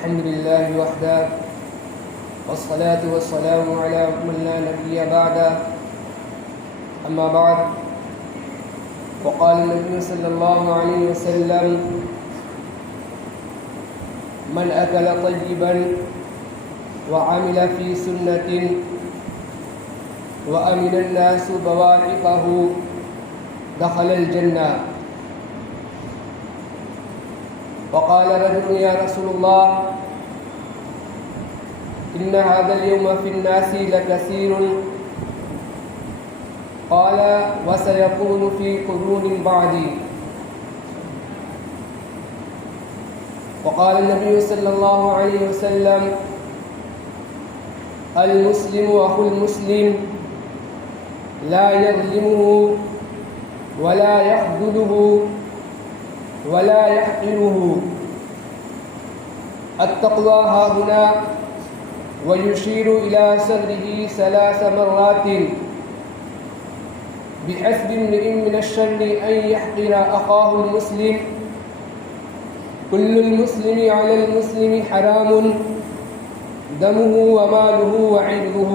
الحمد لله وحده والصلاة والسلام على من لا نبي بعده أما بعد وقال النبي صلى الله عليه وسلم من أكل طيبا وعمل في سنة وأمن الناس بوائقه دخل الجنة. وقال رجل يا رسول الله إن هذا اليوم في الناس لكثير قال وسيكون في قرون بعدي. وقال النبي صلى الله عليه وسلم المسلم أخو المسلم لا يظلمه ولا يخذله ولا يحقره. التقوى ها هنا ويشير إلى صدره 3 مرات بحسب امرئ من الشر أن يحقر أخاه المسلم كل المسلم على المسلم حرام دمه وماله وعرضه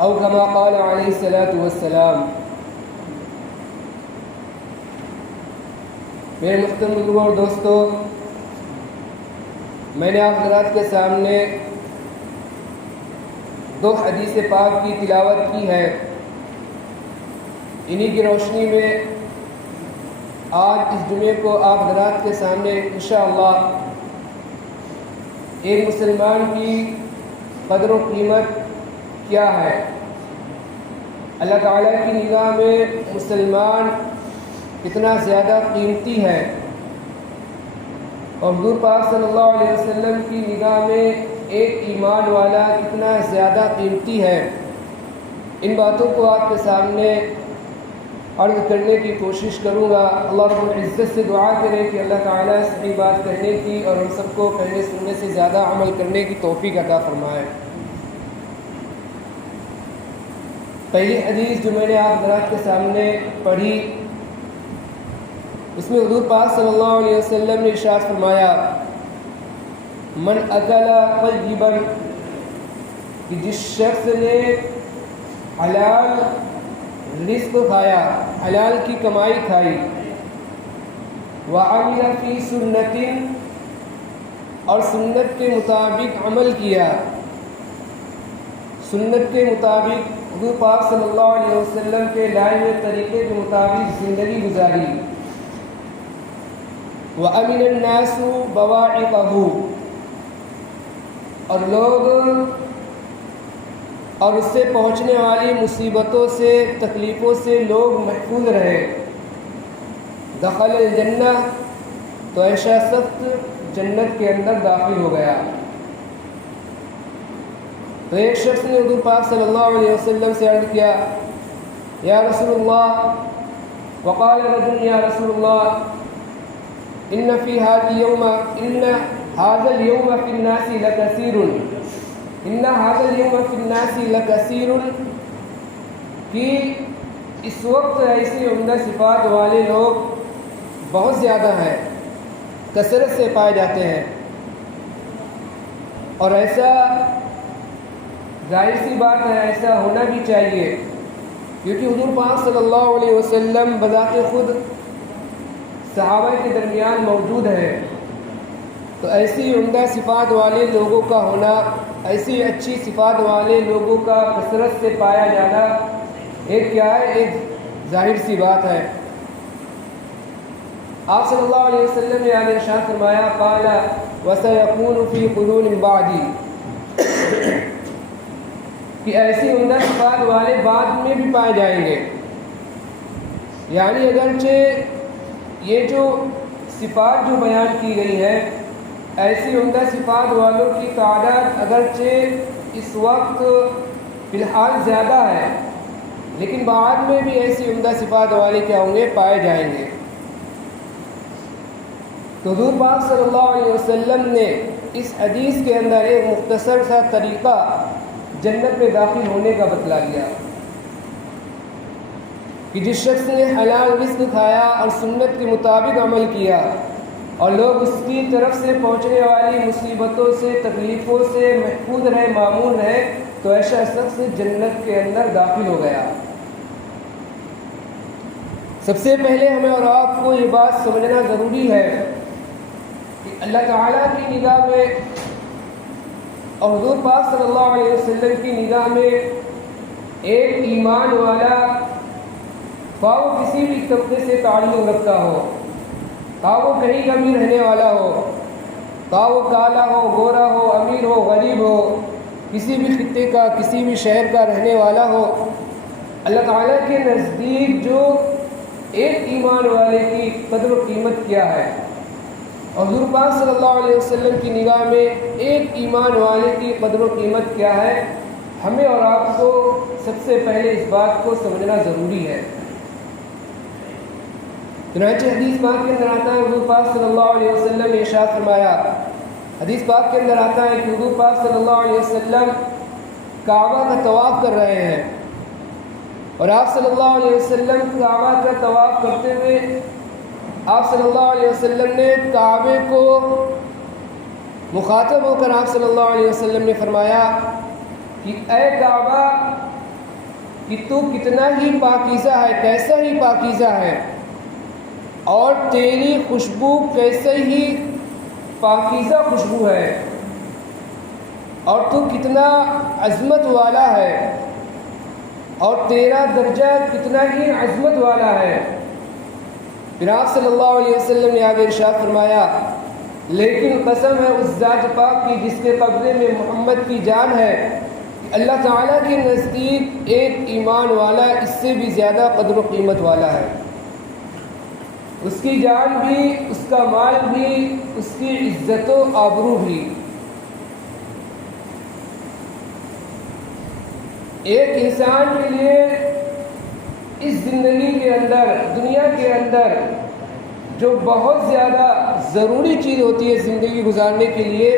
أو كما قال عليه الصلاة والسلام. میرے محترم بزرگوں اور دوستو، میں نے آپ حضرات کے سامنے 2 حدیث پاک کی تلاوت کی ہے. انہی کی روشنی میں آج اس جمعے کو آپ حضرات کے سامنے انشاءاللہ ایک مسلمان کی قدر و قیمت کیا ہے، اللہ تعالیٰ کی نگاہ میں مسلمان کتنا زیادہ قیمتی ہے، اور حضور پاک صلی اللہ علیہ وسلم کی نگاہ میں ایک ایمان والا کتنا زیادہ قیمتی ہے. ان باتوں کو آپ کے سامنے عرض کرنے کی کوشش کروں گا. اللہ رب العزت سے دعا کریں کہ اللہ تعالیٰ صحیح بات کہنے کی اور ہم سب کو کہنے سننے سے زیادہ عمل کرنے کی توفیق عطا فرمائے. پہلی حدیث جو میں نے آپ حضرات کے سامنے پڑھی، اس میں حضور پاک صلی اللہ علیہ وسلم نے ارشاد فرمایا من اکل طیبا، کہ جس شخص نے حلال رزق کھایا، حلال کی کمائی کھائی، وعمل فی سنت، اور سنت کے مطابق عمل کیا، سنت کے مطابق حضور پاک صلی اللہ علیہ وسلم کے لائے ہوئے طریقے کے مطابق زندگی گزاری، وَأَمِنَ النَّاسُ بَوَائِقَهُ، اور لوگ اور اس سے پہنچنے والی مصیبتوں سے، تکلیفوں سے لوگ محفوظ رہے، دخل الجنہ، تو ایسا سخت جنت کے اندر داخل ہو گیا. تو ایک شخص نے حضور پاک صلی اللہ علیہ وسلم سے عرض کیا یا رسول اللہ، وقال رجل یا رسول اللہ ان هذا اليوم في الناس لكثير، کہ اس وقت ایسی عمدہ صفات والے لوگ بہت زیادہ ہیں، کثرت سے پائے جاتے ہیں. اور ایسا ظاہر سی بات ہے، ایسا ہونا بھی چاہیے، کیونکہ حضور پاک صلی اللہ علیہ وسلم بذات خود صحابہ کے درمیان موجود ہے. تو ایسی عمدہ صفات والے لوگوں کا ہونا، ایسی اچھی صفات والے لوگوں کا کثرت سے پایا جانا ایک کیا ہے، ایک ظاہر سی بات ہے. آپ صلی اللہ علیہ وسلم نے آگے ارشاد فرمایا قال وَسَيَكُونُ فِي قُرُونٍ بَعْدِي، کہ ایسی عمدہ صفات والے بعد میں بھی پائے جائیں گے. یعنی اگرچہ یہ جو صفات جو بیان کی گئی ہے، ایسی عمدہ صفات والوں کی تعداد اگرچہ اس وقت فی الحال زیادہ ہے، لیکن بعد میں بھی ایسی عمدہ صفات والے کیا ہوں گے، پائے جائیں گے. تو حضور پاک صلی اللہ علیہ وسلم نے اس حدیث کے اندر ایک مختصر سا طریقہ جنت میں داخل ہونے کا بتلا دیا کہ جس شخص نے حلال رزق کھایا اور سنت کے مطابق عمل کیا اور لوگ اس کی طرف سے پہنچنے والی مصیبتوں سے تکلیفوں سے محفوظ رہے معمون رہے تو ایسا شخص جنت کے اندر داخل ہو گیا۔ سب سے پہلے ہمیں اور آپ کو یہ بات سمجھنا ضروری ہے کہ اللہ تعالیٰ کی نگاہ میں اور حضور پاک صلی اللہ علیہ وسلم کی نگاہ میں ایک ایمان والا خواہ وہ کسی بھی طبقے سے تعلق رکھتا ہو، خواہ وہ کہیں کا بھی رہنے والا ہو، خواہ وہ کالا ہو، گورا ہو، امیر ہو، غریب ہو، کسی بھی خطے کا کسی بھی شہر کا رہنے والا ہو، اللہ تعالیٰ کے نزدیک جو ایک ایمان والے کی قدر و قیمت کیا ہے، اور حضور پاک صلی اللہ علیہ وسلم کی نگاہ میں ایک ایمان والے کی قدر و قیمت کیا ہے، ہمیں اور آپ کو سب سے پہلے اس بات کو سمجھنا ضروری ہے۔ چنانچہ حدیث پاک کے اندر آتا ہے حضور پاک صلی اللہ علیہ وسلم نے ارشاد فرمایا، حدیث پاک کے اندر آتا ہے کہ حضور پاک صلی اللہ علیہ وسلم کعبہ کا طواف کر رہے ہیں، اور آپ صلی اللہ علیہ وسلم کعبہ کا طواف کرتے ہوئے آپ صلی اللہ علیہ وسلم نے کعبے کو مخاطب ہو کر آپ صلی اللہ علیہ وسلم نے فرمایا کہ اے کعبہ کہ تو کتنا ہی پاکیزہ ہے، کیسا ہی پاکیزہ ہے، اور تیری خوشبو کیسے ہی پاکیزہ خوشبو ہے، اور تو کتنا عظمت والا ہے، اور تیرا درجہ کتنا ہی عظمت والا ہے۔ پھر آپ صلی اللہ علیہ وسلم نے آگے ارشاد فرمایا، لیکن قسم ہے اس ذات پاک کی جس کے قبضے میں محمد کی جان ہے، اللہ تعالیٰ کے نزدیک ایک ایمان والا اس سے بھی زیادہ قدر و قیمت والا ہے۔ اس کی جان بھی، اس کا مال بھی، اس کی عزت و آبرو بھی۔ ایک انسان کے لیے اس زندگی کے اندر، دنیا کے اندر جو بہت زیادہ ضروری چیز ہوتی ہے زندگی گزارنے کے لیے،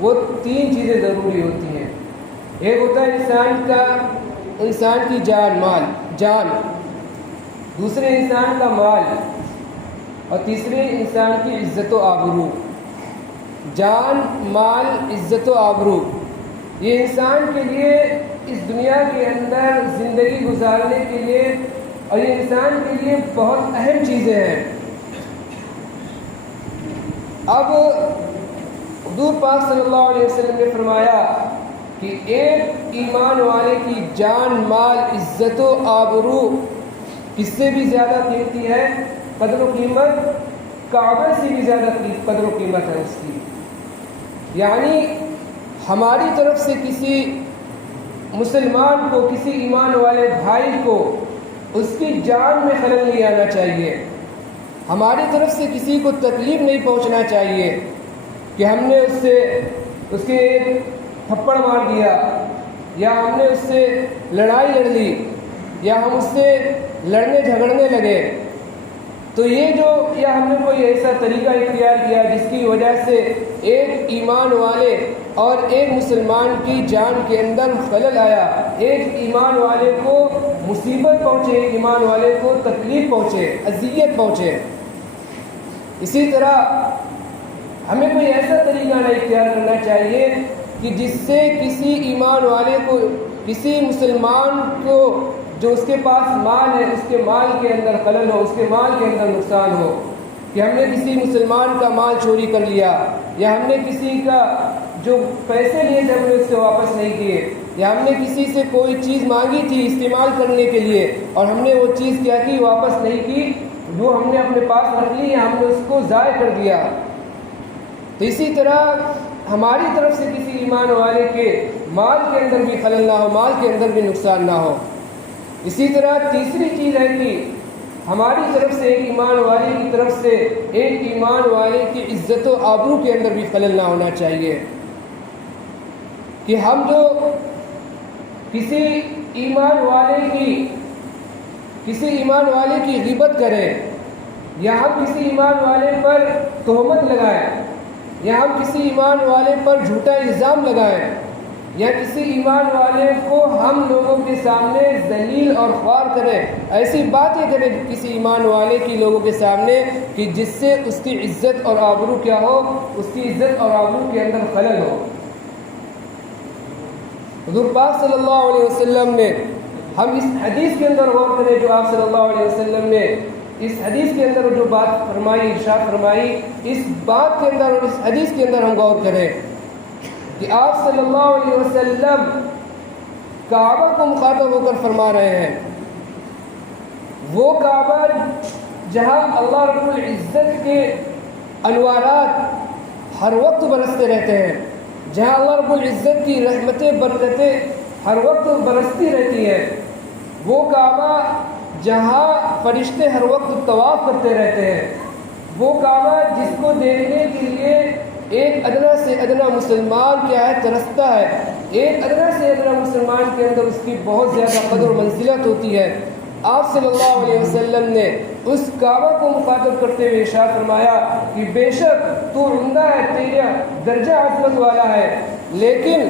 وہ تین چیزیں ضروری ہوتی ہیں۔ ایک ہوتا ہے انسان کی جان، دوسرے انسان کا مال، اور تیسرے انسان کی عزت و آبرو۔ جان، مال، عزت و آبرو، یہ انسان کے لیے اس دنیا کے اندر زندگی گزارنے کے لیے، اور یہ انسان کے لیے بہت اہم چیزیں ہیں۔ اب حضور پاک صلی اللہ علیہ وسلم نے فرمایا کہ ایک ایمان والے کی جان، مال، عزت و آبرو کس سے بھی زیادہ قیمتی ہے، قدر و قیمت کعبہ سے بھی زیادہ قدر و قیمت ہے اس کی۔ یعنی ہماری طرف سے کسی مسلمان کو، کسی ایمان والے بھائی کو اس کی جان میں خلل نہیں آنا چاہیے، ہماری طرف سے کسی کو تکلیف نہیں پہنچنا چاہیے کہ ہم نے اس کے ایک تھپڑ مار دیا، یا ہم نے اس سے لڑائی لڑ لی، یا ہم اس سے لڑنے جھگڑنے لگے، تو یا ہم نے کوئی ایسا طریقہ اختیار کیا جس کی وجہ سے ایک ایمان والے اور ایک مسلمان کی جان کے اندر خلل آیا، ایک ایمان والے کو مصیبت پہنچے، ایک ایمان والے کو تکلیف پہنچے، اذیت پہنچے۔ اسی طرح ہمیں کوئی ایسا طریقہ نہ اختیار کرنا چاہیے کہ جس سے کسی ایمان والے کو، کسی مسلمان کو جو اس کے پاس مال ہے، اس کے مال کے اندر خلل ہو، اس کے مال کے اندر نقصان ہو، کہ ہم نے کسی مسلمان کا مال چوری کر لیا، یا ہم نے کسی کا جو پیسے لیے تھے ہم نے اس سے واپس نہیں کیے، یا ہم نے کسی سے کوئی چیز مانگی تھی استعمال کرنے کے لیے اور ہم نے وہ چیز کیا کی، واپس نہیں کی، جو ہم نے اپنے پاس رکھ لی ہم نے اس کو ضائع کر دیا۔ تو اسی طرح ہماری طرف سے کسی ایمان والے کے مال کے اندر بھی خلل نہ ہو، مال کے اندر بھی نقصان نہ ہو۔ اسی طرح تیسری چیز ہے کہ ہماری طرف سے ایک ایمان والے کی طرف سے ایک ایمان والے کی عزت و آبرو کے اندر بھی خلل نہ ہونا چاہیے، کہ ہم جو کسی ایمان والے کی غیبت کریں، یا ہم کسی ایمان والے پر تہمت لگائیں، یا ہم کسی ایمان والے پر جھوٹا الزام لگائیں، یا کسی ایمان والے کو ہم لوگوں کے سامنے ذلیل اور خوار کریں، ایسی باتیں کریں کسی ایمان والے کی لوگوں کے سامنے کہ جس سے اس کی عزت اور آبرو کیا ہو، اس کی عزت اور آبرو کے اندر خلل ہو۔ حضور پاک صلی اللہ علیہ وسلم نے، ہم اس حدیث کے اندر غور کریں جو آپ صلی اللہ علیہ وسلم نے اس حدیث کے اندر جو بات فرمائی، ارشاد فرمائی، اس بات کے اندر اور اس حدیث کے اندر ہم غور کریں کہ آپ صلی اللہ علیہ وسلم کعبہ کو مخاطب ہو کر فرما رہے ہیں، وہ کعبہ جہاں اللہ رب العزت کے انوارات ہر وقت برستے رہتے ہیں، جہاں اللہ رب العزت کی رحمتیں برکتیں ہر وقت برستی رہتی ہیں، وہ کعبہ جہاں فرشتے ہر وقت طواف کرتے رہتے ہیں، وہ کعبہ جس کو دیکھنے کے لیے ایک ادنا سے ادنا مسلمان کیا ہے ترستا ہے، ایک ادنا سے ادنا مسلمان کے اندر اس کی بہت زیادہ قدر و منزلت ہوتی ہے۔ آپ صلی اللہ علیہ وسلم نے اس کعبہ کو مخاطب کرتے ہوئے ارشاد فرمایا کہ بے شک تو عمدہ ہے، تیرا درجہ عظمت والا ہے، لیکن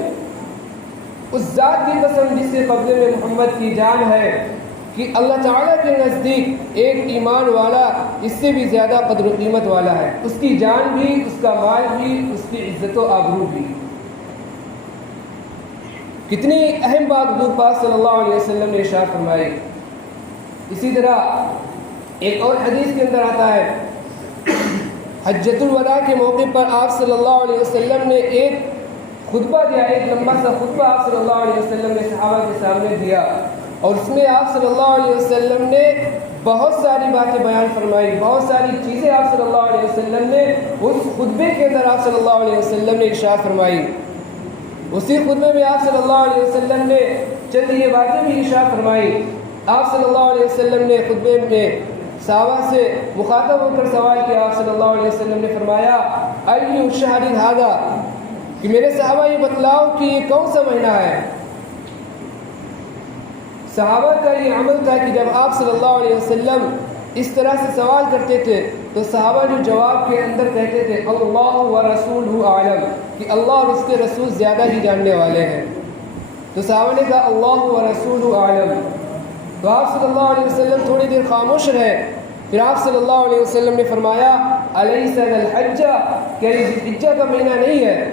اس ذات کی قسم جس سے قبضے میں محمد کی جان ہے کہ اللہ تعالیٰ کے نزدیک ایک ایمان والا اس سے بھی زیادہ قدر و قیمت والا ہے، اس کی جان بھی، اس کا مال بھی، اس کی عزت و آبرو بھی۔ کتنی اہم بات حضور پاک صلی اللہ علیہ وسلم نے ارشاد فرمائی۔ اسی طرح ایک اور حدیث کے اندر آتا ہے، حجۃ الوداع کے موقع پر آپ صلی اللہ علیہ وسلم نے ایک خطبہ دیا، ایک لمبا سا خطبہ آپ صلی اللہ علیہ وسلم نے صحابہ کے سامنے دیا، اور اس میں آپ صلی اللہ علیہ وسلم نے بہت ساری باتیں بیان فرمائی، بہت ساری چیزیں آپ صلی اللہ علیہ وسلم نے اس خطبے کے اندر آپ صلی اللہ علیہ وسلم نے ارشاد فرمائی۔ اسی خطبے میں آپ صلی اللہ علیہ وسلم نے چند یہ باتیں بھی ارشاد فرمائی۔ آپ صلی اللہ علیہ وسلم نے خطبے میں صحابہ سے مخاطب ہو کر سوال کیا، آپ صلی اللہ علیہ وسلم نے فرمایا ایُّ شہر ھذا، کہ میرے صحابہ یہ بتلاؤ کہ یہ کون سا مہینہ ہے۔ صحابہ کا یہ عمل تھا کہ جب آپ صلی اللہ علیہ وسلم اس طرح سے سوال کرتے تھے تو صحابہ جو جواب کے اندر کہتے تھے اللہ و رسولہ اعلم، کہ اللہ اور اس کے رسول زیادہ ہی جاننے والے ہیں، تو صحابہ نے کہا اللہ و رسولہ اعلم، تو آپ صلی اللہ علیہ وسلم تھوڑی دیر خاموش رہے، پھر آپ صلی اللہ علیہ وسلم نے فرمایا الیس ذا الحجہ، کیا یہ ذی الحجہ کا مہینہ نہیں ہے؟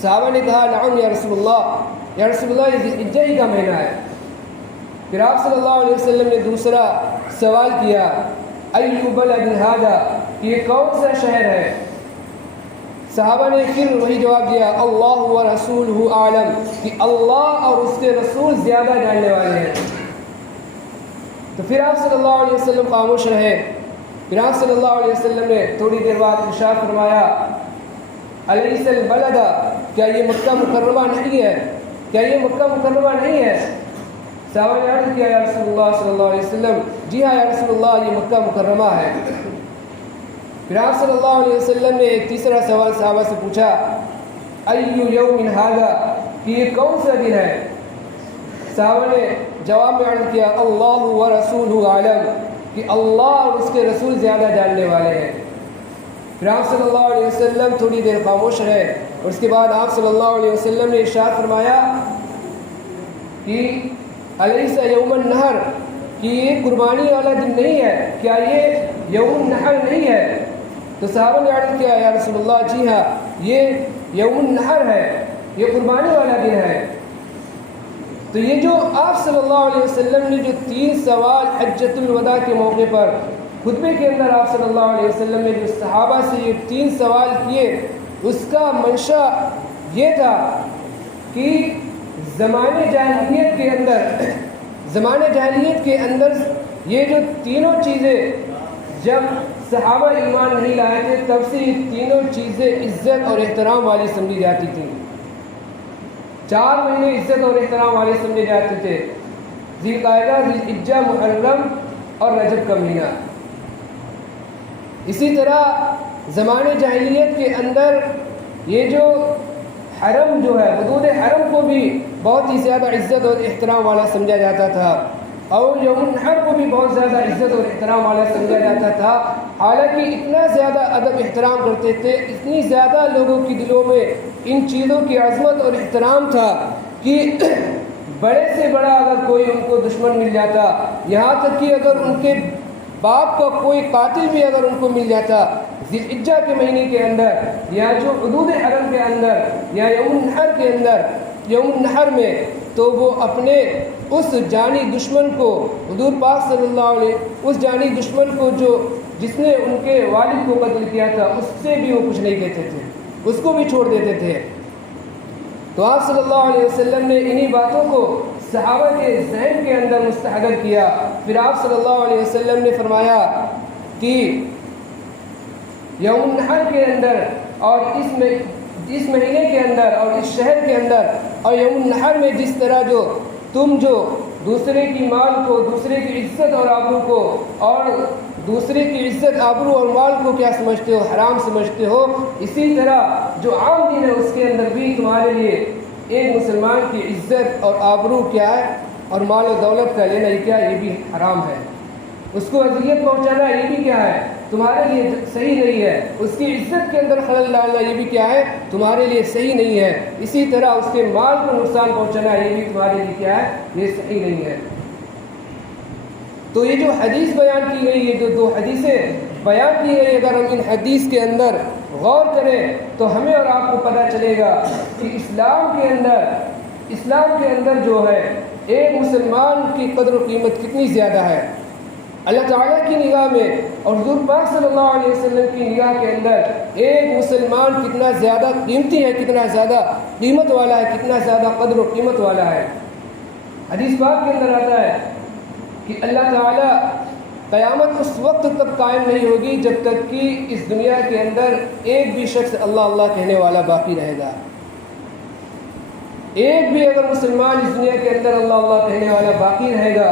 صحابہ نے کہا نعم یا رسول اللہ، یا رسول اللہ یہ ذی الحجہ ہی کا مہینہ ہے۔ پھر آپ صلی اللہ علیہ وسلم نے دوسرا سوال کیا ایُّ بلد ھذا، کہ یہ کون سا شہر ہے؟ صحابہ نے پھر وہی جواب دیا اللہ و رسولہ اعلم، کہ اللہ اور اس کے رسول زیادہ جاننے والے ہیں۔ تو پھر آپ صلی اللہ علیہ وسلم خاموش رہے، پھر آپ صلی اللہ علیہ وسلم نے تھوڑی دیر بعد ارشاد فرمایا الیس البلد، کیا یہ مکہ مکرمہ نہیں ہے؟ کیا یہ مکہ مکرمہ نہیں ہے؟ صحابہ نے عرض کیا یا رسول اللہ صلی اللہ علیہ وسلم، جی ہاں یا رسول اللہ یہ مکہ مکرمہ ہے۔ پھر آپ صلی اللہ علیہ وسلم نے ایک تیسرا سوال صحابہ سے پوچھا ایُّ یوم ھذا، کہ یہ کون سا دن ہے؟ صحابہ نے جواب میں عرض کیا اللہ و رسولہ اعلم، کہ اللہ اور اس کے رسول زیادہ جاننے والے ہیں۔ پھر آپ صلی اللہ علیہ وسلم تھوڑی دیر خاموش رہے، اور اس کے بعد آپ صلی اللہ علیہ وسلم نے ارشاد فرمایا کہ الیس یوم النحر، کہ یہ قربانی والا دن نہیں ہے، کیا یہ یوم النحر نہیں ہے؟ تو صحابہ نے عرض کیا یا رسول اللہ جی ہاں یہ یوم النحر ہے، یہ قربانی والا دن ہے۔ تو یہ جو آپ صلی اللہ علیہ وسلم نے جو 3 سوال حجۃ الوداع کے موقع پر خطبے کے اندر آپ صلی اللہ علیہ وسلم نے جو صحابہ سے یہ 3 سوال کیے، اس کا منشا یہ تھا کہ زمانے جاہلیت کے اندر یہ جو تینوں چیزیں جب صحابہ ایمان نہیں لائے تھے تب سے یہ تینوں چیزیں عزت اور احترام والی سمجھی جاتی تھیں۔ 4 مہینے عزت اور احترام والے سمجھے جاتے تھے، ذی القعدہ، ذی الحجہ، محرم اور رجب کا مہینہ۔ اسی طرح زمانے جاہلیت کے اندر یہ جو حرم جو ہے، حدود حرم کو بھی بہت ہی زیادہ عزت اور احترام والا سمجھا جاتا تھا۔ اور یوم النحر کو بھی بہت زیادہ عزت اور احترام والا سمجھا جاتا تھا، حالانکہ اتنا زیادہ ادب احترام کرتے تھے، اتنی زیادہ لوگوں کی دلوں میں ان چیزوں کی عظمت اور احترام تھا کہ بڑے سے بڑا اگر کوئی ان کو دشمن مل جاتا، یہاں تک کہ اگر ان کے باپ کا کوئی قاتل بھی اگر ان کو مل جاتا ذی الحجہ کے مہینے کے اندر یا جو حدود حرم کے اندر یا یوم النحر کے اندر، یوم النحر میں، تو وہ اپنے اس جانی دشمن کو، حضور پاک صلی اللہ علیہ، اس جانی دشمن کو جس نے ان کے والد کو قتل کیا تھا، اس سے بھی وہ کچھ نہیں کہتے تھے، اس کو بھی چھوڑ دیتے تھے۔ تو آپ صلی اللہ علیہ وسلم نے انہی باتوں کو صحابہ کے ذہن کے اندر مستحضر کیا۔ پھر آپ صلی اللہ علیہ وسلم نے فرمایا کہ یوم النحر کے اندر اور اس مہینے کے اندر اور اس شہر کے اندر اور یوم النحر میں جس طرح تم دوسرے کی مال کو، دوسرے کی عزت اور آبرو کو، اور دوسرے کی عزت، آبرو اور مال کو کیا سمجھتے ہو؟ حرام سمجھتے ہو، اسی طرح جو عام دین ہے اس کے اندر بھی تمہارے لیے ایک مسلمان کی عزت اور آبرو کیا ہے اور مال و دولت کا لینا یہ کیا ہے؟ یہ بھی حرام ہے۔ اس کو اذیت پہنچانا یہ بھی کیا ہے؟ تمہارے لیے صحیح نہیں ہے۔ اس کی عزت کے اندر خلل ڈالنا یہ بھی کیا ہے؟ تمہارے لیے صحیح نہیں ہے۔ اسی طرح اس کے مال کو نقصان پہنچانا یہ بھی تمہارے لیے کیا ہے؟ یہ صحیح نہیں ہے۔ تو یہ جو حدیث بیان کی گئی، یہ جو دو حدیثیں بیان کی گئی، اگر ہم ان حدیث کے اندر غور کریں تو ہمیں اور آپ کو پتہ چلے گا کہ اسلام کے اندر جو ہے ایک مسلمان کی قدر و قیمت کتنی زیادہ ہے اللہ تعالیٰ کی نگاہ میں، اور حضور پاک صلی اللہ علیہ وسلم کی نگاہ کے اندر ایک مسلمان کتنا زیادہ قیمتی ہے، کتنا زیادہ قیمت والا ہے، کتنا زیادہ قدر و قیمت والا ہے۔ حدیث پاک کے اندر آتا ہے کہ اللہ تعالیٰ قیامت اس وقت تک قائم نہیں ہوگی جب تک کہ اس دنیا کے اندر ایک بھی شخص اللہ اللہ کہنے والا باقی رہے گا۔ ایک بھی اگر مسلمان اس دنیا کے اندر اللہ اللہ کہنے والا باقی رہے گا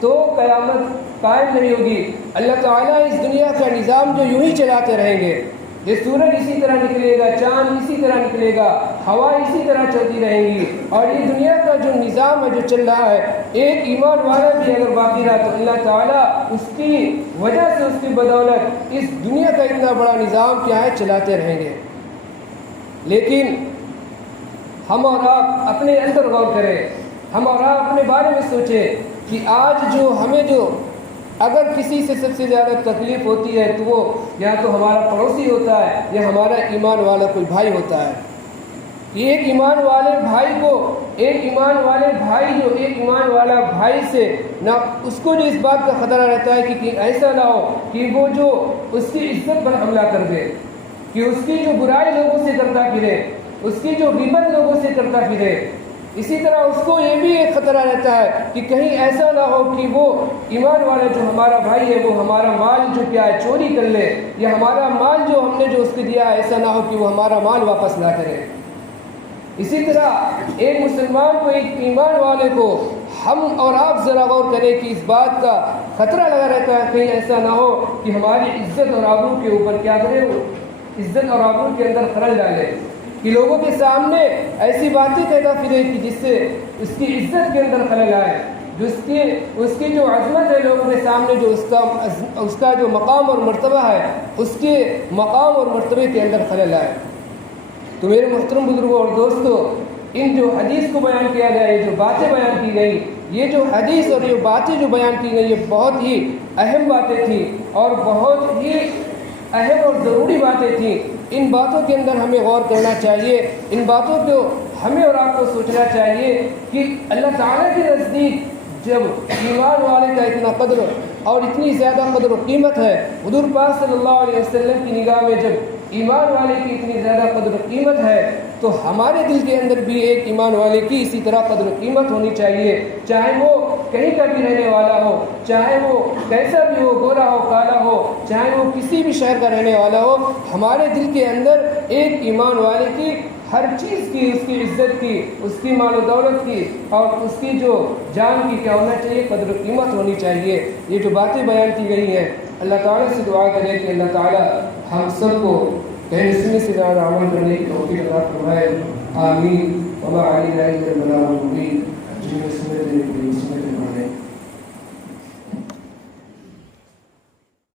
تو قیامت قائم نہیں ہوگی۔ اللہ تعالیٰ اس دنیا کا نظام جو یوں ہی چلاتے رہیں گے، یہ سورج اسی طرح نکلے گا، چاند اسی طرح نکلے گا، ہوا اسی طرح چلتی رہیں گی، اور یہ دنیا کا جو نظام ہے جو چل رہا ہے، ایک ایمان والا بھی اگر باقی رہا تو اللہ تعالیٰ اس کی وجہ سے، اس کی بدولت اس دنیا کا اتنا بڑا نظام کیا ہے چلاتے رہیں گے۔ لیکن ہم اور آپ اپنے اندر غور کریں، ہم اور آپ اپنے بارے میں سوچیں کہ آج ہمیں اگر کسی سے سب سے زیادہ تکلیف ہوتی ہے تو وہ یا تو ہمارا پڑوسی ہوتا ہے یا ہمارا ایمان والا کوئی بھائی ہوتا ہے۔ ایک ایمان والے بھائی جو ایک ایمان والا بھائی سے نہ اس کو جو اس بات کا خطرہ رہتا ہے کہ ایسا نہ ہو کہ وہ جو اس کی عزت پر حملہ کر دے، کہ اس کی جو برائی لوگوں سے کرتا پھرے، اس کی جو غیبت لوگوں سے کرتا پھرے، اسی طرح اس کو یہ بھی ایک خطرہ رہتا ہے کہ کہیں ایسا نہ ہو کہ وہ ایمان والا جو ہمارا بھائی ہے وہ ہمارا مال جو کیا ہے چوری کر لے، یا ہمارا مال جو ہم نے جو اس کو دیا ہے ایسا نہ ہو کہ وہ ہمارا مال واپس نہ کرے۔ اسی طرح ایک مسلمان کو، ایک ایمان والے کو ہم اور آپ ذرا غور کریں کہ اس بات کا خطرہ لگا رہتا ہے کہیں ایسا نہ ہو کہ ہماری عزت اور آبرو کے اوپر کیا کرے، وہ عزت اور آبرو کے اندر خلل ڈالے، کہ لوگوں کے سامنے ایسی باتیں کہتا پھرے کہ جس سے اس کی عزت کے اندر خلل آئے، جو اس کی جو عظمت ہے لوگوں کے سامنے، جو اس کا جو مقام اور مرتبہ ہے، اس کے مقام اور مرتبے کے اندر خلل آئے۔ تو میرے محترم بزرگوں اور دوستوں، ان جو حدیث کو بیان کیا گیا، یہ جو باتیں بیان کی گئی، یہ جو حدیث اور یہ باتیں جو بیان کی گئی، یہ بہت ہی اہم باتیں تھیں اور بہت ہی اہم اور ضروری باتیں تھیں۔ ان باتوں کے اندر ہمیں غور کرنا چاہیے، ان باتوں کو ہمیں اور آپ کو سوچنا چاہیے کہ اللہ تعالیٰ کے نزدیک جب ایمان والے کا اتنا قدر اور اتنی زیادہ قدر و قیمت ہے، حضور پاک صلی اللہ علیہ وسلم کی نگاہ میں جب ایمان والے کی اتنی زیادہ قدر و قیمت ہے تو ہمارے دل کے اندر بھی ایک ایمان والے کی اسی طرح قدر و قیمت ہونی چاہیے، چاہے وہ کہیں کا بھی رہنے والا ہو، چاہے وہ کیسا بھی ہو، گورا ہو، کالا ہو، چاہے وہ کسی بھی شہر کا رہنے والا ہو، ہمارے دل کے اندر ایک ایمان والے کی ہر چیز کی، اس کی عزت کی، اس کی مال و دولت کی اور اس کی جو جان کی کیا ہونا چاہیے، قدر و قیمت ہونی چاہیے۔ یہ جو باتیں بیان کی گئی ہیں، اللہ تعالیٰ سے دعا کریں کہ اللہ تعالیٰ ہم سب کو کہنے سننے سے زیادہ عمل کرنے کی توفیق عطا فرمائے، آمین۔ وما علینا الا البلاغ المبین۔ جنہیں سنت